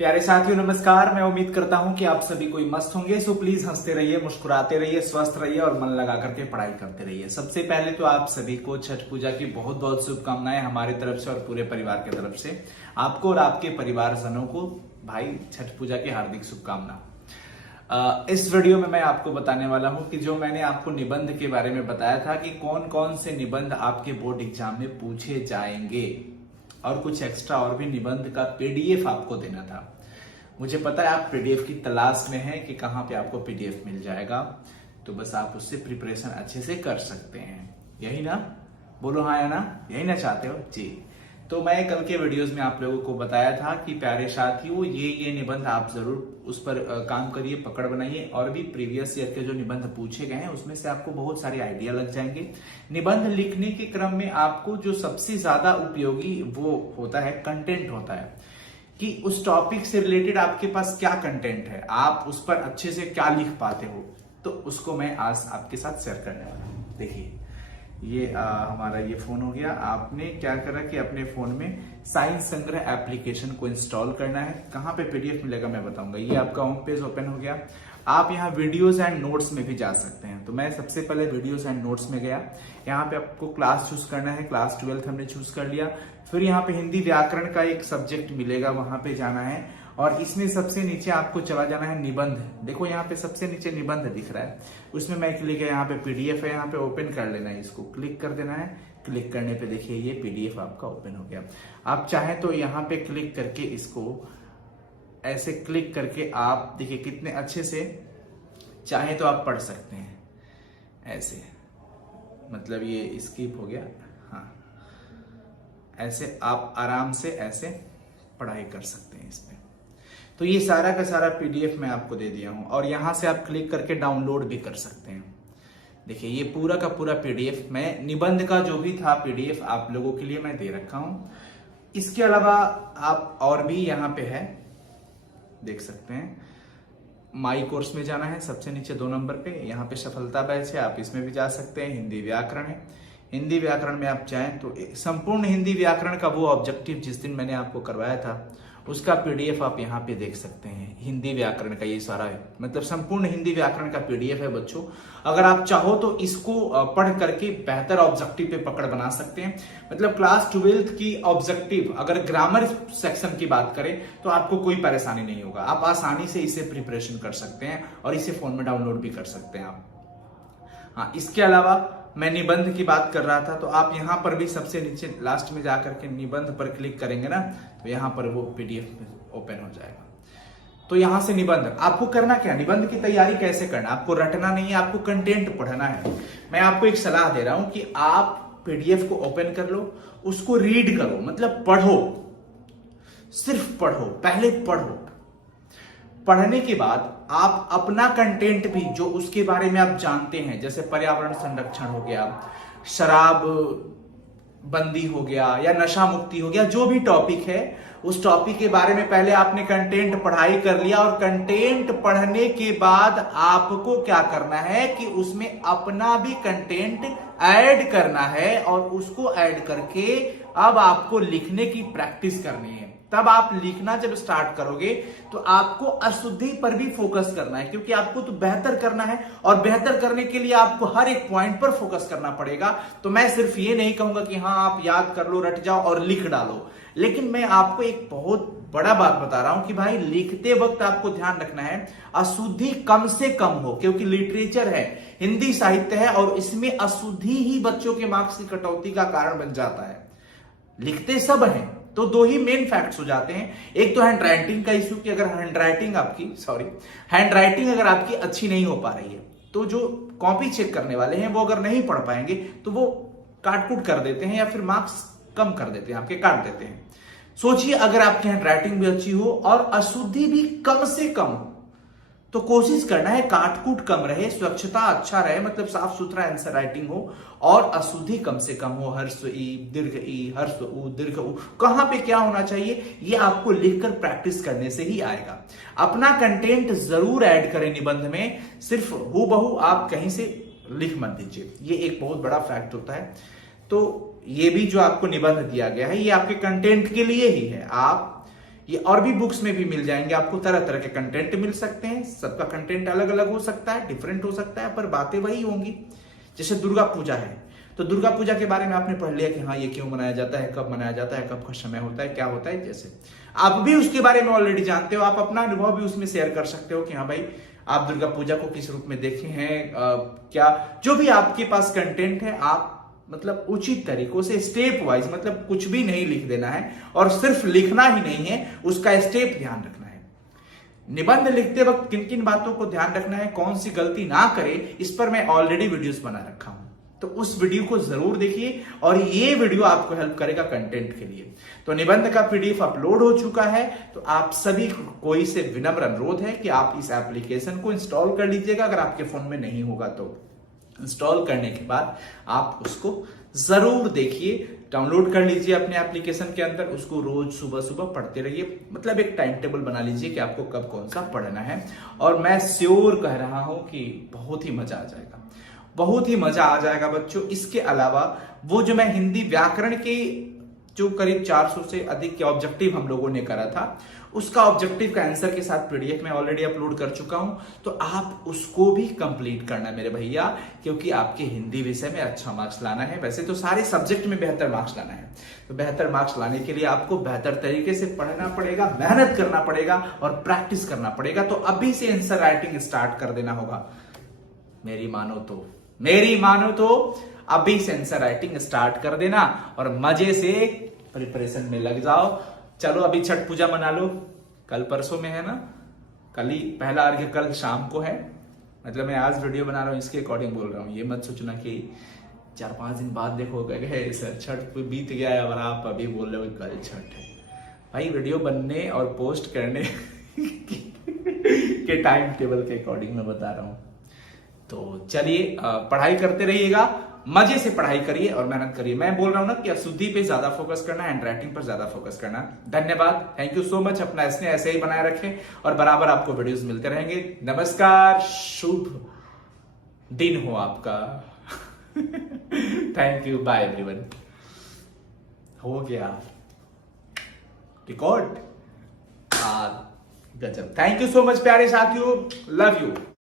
प्यारे साथियों नमस्कार। मैं उम्मीद करता हूं कि आप सभी कोई मस्त होंगे। सो प्लीज हंसते रहिए, मुस्कुराते रहिए, स्वस्थ रहिए और मन लगा करके पढ़ाई करते रहिए। सबसे पहले तो आप सभी को छठ पूजा की बहुत बहुत शुभकामनाएं हमारी तरफ से और पूरे परिवार की तरफ से। आपको और आपके परिवारजनों को भाई छठ पूजा की हार्दिक शुभकामना। इस वीडियो में मैं आपको बताने वाला हूं कि जो मैंने आपको निबंध के बारे में बताया था कि कौन कौन से निबंध आपके बोर्ड एग्जाम में पूछे जाएंगे और कुछ एक्स्ट्रा और भी निबंध का पीडीएफ आपको देना था। मुझे पता है आप पीडीएफ की तलाश में हैं कि कहां पे आपको पीडीएफ मिल जाएगा, तो बस आप उससे प्रिपरेशन अच्छे से कर सकते हैं। यही ना? बोलो हाँ या ना? यही ना चाहते हो जी। तो मैं कल के वीडियोस में आप लोगों को बताया था कि प्यारे साथियों ये निबंध आप जरूर उस पर काम करिए, पकड़ बनाइए और भी प्रीवियस ईयर के जो निबंध पूछे गए हैं उसमें से आपको बहुत सारे आइडिया लग जाएंगे। निबंध लिखने के क्रम में आपको जो सबसे ज्यादा उपयोगी वो होता है कंटेंट होता है कि उस टॉपिक से रिलेटेड आपके पास क्या कंटेंट है, आप उस पर अच्छे से क्या लिख पाते हो। तो उसको मैं आज आपके साथ शेयर करने वाला हूं। देखिए ये हमारा ये फोन हो गया। आपने क्या करा कि अपने फोन में साइंस संग्रह एप्लीकेशन को इंस्टॉल करना है। कहां पे पीडीएफ मिलेगा मैं बताऊंगा। ये आपका होम पेज ओपन हो गया। आप यहाँ वीडियोस एंड नोट्स में भी जा सकते हैं। तो मैं सबसे पहले वीडियोस एंड नोट्स में गया। यहाँ पे आपको क्लास चूज करना है। क्लास 12 हमने चूज कर लिया। फिर यहाँ पे हिंदी व्याकरण का एक सब्जेक्ट मिलेगा, वहां पे जाना है और इसमें सबसे नीचे आपको चला जाना है निबंध। देखो यहाँ पे सबसे नीचे निबंध दिख रहा है, उसमें मैं क्लिक है, यहाँ पे पीडीएफ है, यहाँ पे ओपन कर लेना है, इसको क्लिक कर देना है। क्लिक करने पे देखिए ये पीडीएफ आपका ओपन हो गया। आप चाहें तो यहाँ पे क्लिक करके इसको ऐसे क्लिक करके आप देखिए कितने अच्छे से चाहे तो आप पढ़ सकते हैं ऐसे। मतलब ये स्किप हो गया, हाँ ऐसे आप आराम से ऐसे पढ़ाई कर सकते हैं इसमें। तो ये सारा का सारा पीडीएफ मैं आपको दे दिया हूं और यहां से आप क्लिक करके डाउनलोड भी कर सकते हैं। देखिए ये पूरा का पूरा पीडीएफ मैं निबंध का जो भी था पीडीएफ आप लोगों के लिए मैं दे रखा हूं। इसके अलावा आप और भी यहाँ पे है देख सकते हैं। माई कोर्स में जाना है, सबसे नीचे 2 नंबर पे यहाँ पे सफलता बैच है, आप इसमें भी जा सकते हैं। हिंदी व्याकरण है, हिंदी व्याकरण में आप चाहें तो संपूर्ण हिंदी व्याकरण का वो ऑब्जेक्टिव जिस दिन मैंने आपको करवाया था उसका पीडीएफ आप यहाँ पे देख सकते हैं। हिंदी व्याकरण का ये सारा है, मतलब संपूर्ण हिंदी व्याकरण का पीडीएफ है बच्चों। अगर आप चाहो तो इसको पढ़ करके बेहतर ऑब्जेक्टिव पे पकड़ बना सकते हैं। मतलब क्लास 12 की ऑब्जेक्टिव अगर ग्रामर सेक्शन की बात करें तो आपको कोई परेशानी नहीं होगा। आप आसानी से इसे प्रिपरेशन कर सकते हैं और इसे फोन में डाउनलोड भी कर सकते हैं आप। हाँ, इसके अलावा मैं निबंध की बात कर रहा था, तो आप यहाँ पर भी सबसे नीचे लास्ट में जाकर के निबंध पर क्लिक करेंगे ना, तो यहाँ पर वो पीडीएफ ओपन हो जाएगा। तो यहाँ से निबंध आपको करना क्या, निबंध की तैयारी कैसे करना, आपको रटना नहीं है, आपको कंटेंट पढ़ना है। मैं आपको एक सलाह दे रहा हूं कि आप पीडीएफ को ओपन कर लो, उसको रीड करो, मतलब पढ़ो, सिर्फ पढ़ो, पहले पढ़ो। पढ़ने के बाद आप अपना कंटेंट भी जो उसके बारे में आप जानते हैं, जैसे पर्यावरण संरक्षण हो गया, शराब बंदी हो गया या नशा मुक्ति हो गया, जो भी टॉपिक है उस टॉपिक के बारे में पहले आपने कंटेंट पढ़ाई कर लिया। और कंटेंट पढ़ने के बाद आपको क्या करना है कि उसमें अपना भी कंटेंट ऐड करना है और उसको ऐड करके अब आपको लिखने की प्रैक्टिस करनी है। तब आप लिखना जब स्टार्ट करोगे तो आपको अशुद्धि पर भी फोकस करना है, क्योंकि आपको तो बेहतर करना है और बेहतर करने के लिए आपको हर एक पॉइंट पर फोकस करना पड़ेगा। तो मैं सिर्फ ये नहीं कहूंगा कि हाँ आप याद कर लो, रट जाओ और लिख डालो, लेकिन मैं आपको एक बहुत बड़ा बात बता रहा हूं कि भाई लिखते वक्त आपको ध्यान रखना है अशुद्धि कम से कम हो, क्योंकि लिटरेचर है, हिंदी साहित्य है और इसमें अशुद्धि ही बच्चों के मार्क्स की कटौती का कारण बन जाता है। लिखते सब हैं तो 2 ही मेन फैक्ट्स हो जाते हैं। एक तो हैंड राइटिंग का इश्यू कि अगर हैंड राइटिंग अगर आपकी अच्छी नहीं हो पा रही है तो जो कॉपी चेक करने वाले हैं वो अगर नहीं पढ़ पाएंगे तो वो काट कूट कर देते हैं या फिर मार्क्स कम कर देते हैं, आपके काट देते हैं। सोचिए अगर आपकी हैंड राइटिंग भी अच्छी हो और अशुद्धि भी कम से कम हो तो कोशिश करना है काटकूट कम रहे, स्वच्छता अच्छा रहे, मतलब साफ सुथरा आंसर राइटिंग हो और अशुद्धि कम से कम हो। हर्ष ई, दीर्घ ई, हर्ष उ, दीर्घ उ, कहां पे क्या होना चाहिए ये आपको लिखकर प्रैक्टिस करने से ही आएगा। अपना कंटेंट जरूर ऐड करें निबंध में, सिर्फ हूबहू आप कहीं से लिख मत दीजिए, ये एक बहुत बड़ा फैक्ट होता है। तो ये भी जो आपको निबंध दिया गया है ये आपके कंटेंट के लिए ही है। आप ये और भी बुक्स में भी मिल जाएंगे आपको। तरह तरह के कंटेंट मिल सकते हैं, सबका कंटेंट अलग अलग हो सकता है, डिफरेंट हो सकता है, पर बातें वही होंगी। जैसे दुर्गा पूजा है, तो दुर्गा पूजा के बारे में आपने पढ़ लिया कि हाँ ये क्यों मनाया जाता है, कब मनाया जाता है, कब का समय होता है, क्या होता है। जैसे आप भी उसके बारे में ऑलरेडी जानते हो, आप अपना अनुभव भी उसमें शेयर कर सकते हो कि हाँ भाई आप दुर्गा पूजा को किस रूप में देखे हैं, क्या जो भी आपके पास कंटेंट है आप मतलब उचित तरीकों से स्टेप वाइज, मतलब कुछ भी नहीं लिख देना है और सिर्फ लिखना ही नहीं है, उसका स्टेप ध्यान रखना है। निबंध लिखते वक्त किन किन बातों को ध्यान रखना है, कौन सी गलती ना करे, इस पर मैं ऑलरेडी वीडियोस बना रखा हूं, तो उस वीडियो को जरूर देखिए और ये वीडियो आपको हेल्प करेगा कंटेंट के लिए। तो निबंध का पीडीएफ अपलोड हो चुका है, तो आप सभी कोई से विनम्र अनुरोध है कि आप इस एप्लीकेशन को इंस्टॉल कर लीजिएगा। अगर आपके फोन में नहीं होगा तो इंस्टॉल करने के बाद आप उसको जरूर देखिए, डाउनलोड कर लीजिए अपने एप्लीकेशन के अंदर, उसको रोज सुबह सुबह पढ़ते रहिए। मतलब एक टाइम टेबल बना लीजिए कि आपको कब कौन सा पढ़ना है, और मैं श्योर कह रहा हूं कि बहुत ही मजा आ जाएगा, बहुत ही मजा आ जाएगा बच्चों। इसके अलावा वो जो मैं हिंदी व्याकरण के जो करीब 400 से अधिक के ऑब्जेक्टिव हम लोगों ने करा था, उसका ऑब्जेक्टिव का आंसर के साथ पीडीएफ में ऑलरेडी अपलोड कर चुका हूं, तो आप उसको भी कंप्लीट करना मेरे भैया, क्योंकि आपके हिंदी विषय में अच्छा मार्क्स लाना है। वैसे तो सारे सब्जेक्ट में बेहतर मार्क्स लाना है, तो बेहतर मार्क्स लाने के लिए आपको बेहतर तरीके से पढ़ना पड़ेगा, मेहनत करना पड़ेगा और प्रैक्टिस करना पड़ेगा। तो अभी से आंसर राइटिंग स्टार्ट कर देना होगा, मेरी मानो तो अभी से आंसर राइटिंग स्टार्ट कर देना और मजे से प्रिपरेशन में लग जाओ। चलो अभी छठ पूजा मना लो, कल परसों में है ना, कल ही पहला अर्घ्य कल शाम को है। मतलब मैं आज वीडियो बना रहा हूँ इसके अकॉर्डिंग बोल रहा हूँ, ये मत सोचना कि 4-5 दिन बाद देखो गए सर छठ बीत गया है और आप अभी बोल रहे हो कल छठ है। भाई वीडियो बनने और पोस्ट करने के टाइम टेबल के अकॉर्डिंग मैं बता रहा हूँ। तो चलिए पढ़ाई करते रहिएगा, मजे से पढ़ाई करिए और मेहनत करिए। मैं बोल रहा हूं ना कि शुद्धि पे ज्यादा फोकस करना, हैंड राइटिंग पर ज्यादा फोकस करना। धन्यवाद, थैंक यू सो मच। अपना स्नेह ऐसे ही बनाए रखें और बराबर आपको वीडियोस मिलते रहेंगे। नमस्कार, शुभ दिन हो आपका। Thank you, bye everyone. हो गया रिकॉर्ड, गजब। थैंक यू सो मच प्यारे साथियों, लव यू।